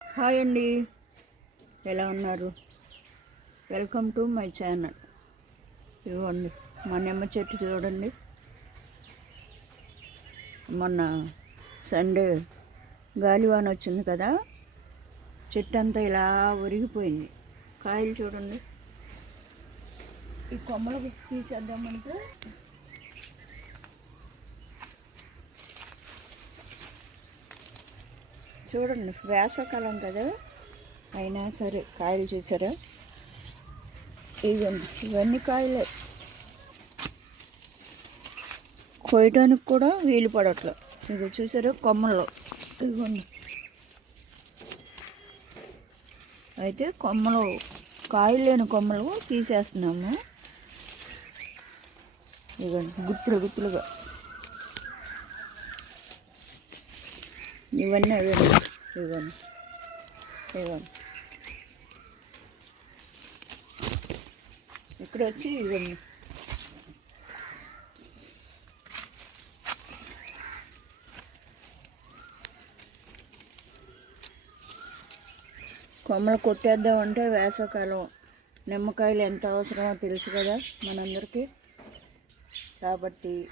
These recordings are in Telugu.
హాయ్ అండి. ఎలా ఉన్నారు? Welcome to my channel. ఇవ్వండి మా నిమ్మ చెట్టు చూడండి. మొన్న సండే గాలివాన వచ్చింది కదా చెట్టు అంతా ఇలా ఒరిగిపోయింది కాయలు చూడండి. ఈ కొమ్మలు తీసేద్దామంటే చూడండి వేసవకాలం కదా. అయినా సరే కాయలు చూసారా? ఇవన్నీ ఇవన్నీ కాయలే. కోయటానికి కూడా వీలు పడట్లే. ఇది చూసారు కొమ్మల్లో ఇదిగోండి. అయితే కొమ్మలు కాయలు లేని కొమ్మలు తీసేస్తున్నాము. ఇదిగోండి గుత్తులు గుత్తులుగా. ఇవన్నీ అవే ఇవన్నీ. ఇవన్నీ. ఇక్కడ వచ్చి ఇవన్నీ. కొమ్మలు కొట్టేద్దామంటే వేసవకాలం. నిమ్మకాయలు ఎంత అవసరమో తెలుసు కదా మనందరికీ. కాబట్టి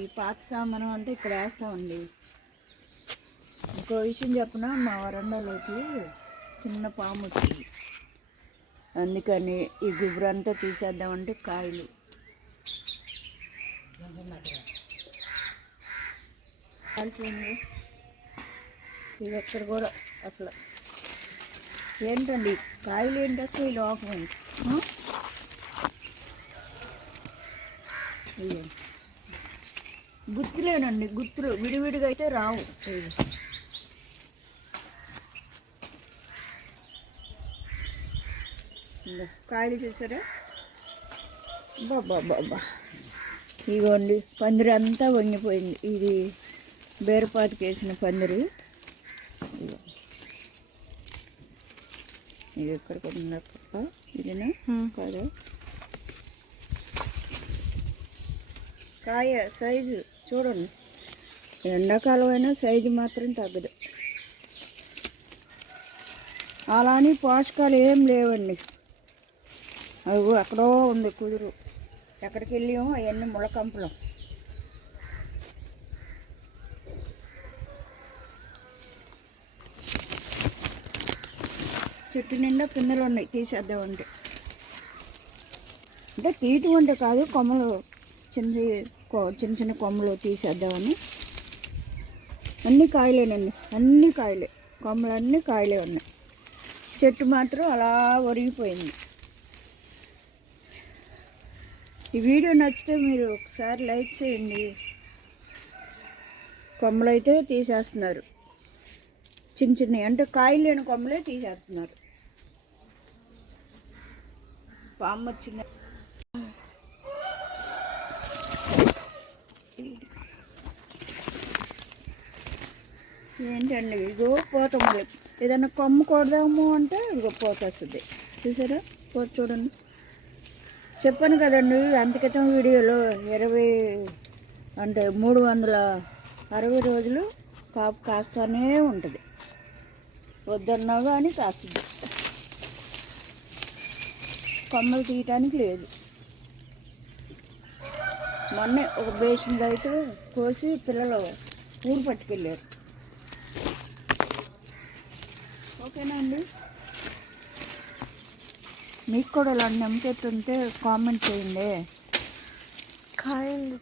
ఈ పాత సామాను అంటే ఇక్కడ వేస్తామండి. ఇంకో విషయం చెప్పిన? మా వరండాలోకి చిన్న పాము వచ్చింది అందుకని ఈ గుబురంతా తీసేద్దామంటే కాయలు. కాలిపోయింది ఇది ఎక్కడ కూడా అసలు ఏంటండి? కాయలు ఏంటి అసలు ఈ లోపం ఏంటి గుత్తులేనండి గుత్తులు విడివిడిగా అయితే రావు. కాయలు చూసారా? బాబా బాబా ఇగోండి పందిరి అంతా వంగిపోయింది. ఇది బేరపాతికి వేసిన పందిరి. ఇది ఎక్కడికి ఉందా ఇదేనా? కాదా? కాయ సైజు. చూడండి. ఎండాకాలం అయినా సైజు మాత్రం తగ్గదు. అలా అని పోషకాలు ఏం లేవండి. అవి ఎక్కడో ఉంది కుదురు. ఎక్కడికి వెళ్ళామో అవన్నీ ముళ్ళకంపలు చెట్టు నిండా పిందెలు ఉన్నాయి తీసేద్దామంటే. అంటే తీటి అంటే కాదు కొమ్మలు చిన్న చిన్న చిన్న కొమ్మలు తీసేద్దామని. అన్ని కాయలేనండి అన్ని కాయలే. కొమ్మలు అన్నీ కాయలే ఉన్నాయి. చెట్టు మాత్రం అలా ఒరిగిపోయింది. ఈ వీడియో నచ్చితే మీరు ఒకసారి లైక్ చేయండి. కొమ్మలు అయితే తీసేస్తున్నారు. చిన్న చిన్నవి అంటే కాయలు లేని కొమ్మలే తీసేస్తున్నారు. పాము వచ్చింది. ఏంటండి? ఇదిగో పోత మళ్ళీ. ఏదైనా కొమ్ము కొడదాము అంటే ఇదిగో పోత వస్తుంది చూసారా? పోత చూడండి. చెప్పాను కదండి అంత క్రితం వీడియోలో ఇరవై అంటే మూడు వందల అరవై రోజులు కాపు కాస్తూనే ఉంటుంది. వద్దన్నా కానీ కాస్తుంది. కొమ్మలు తీయటానికి లేదు. మొన్నే ఒక బేషన్ అయితే కోసి పిల్లలు ఊరు పట్టుకెళ్ళారు. ఓకేనా అండి? మీకు కూడా ఇలాంటి నిమ్మ చెట్టు ఉంటే కామెంట్ చేయండి. కాయండి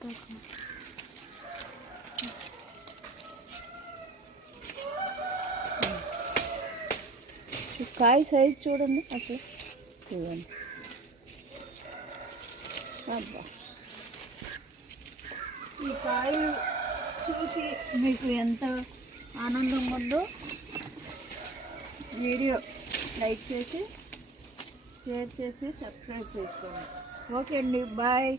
కాయ సైజ్ చూడండి అసలు చూడండి. అబ్బా. ఈ కాయ చూసి మీకు ఎంత ఆనందం ఉందో వీడియో లైక్ చేసి షేర్ చేసి సబ్స్క్రైబ్ చేసుకోండి. ఓకే అండి బాయ్.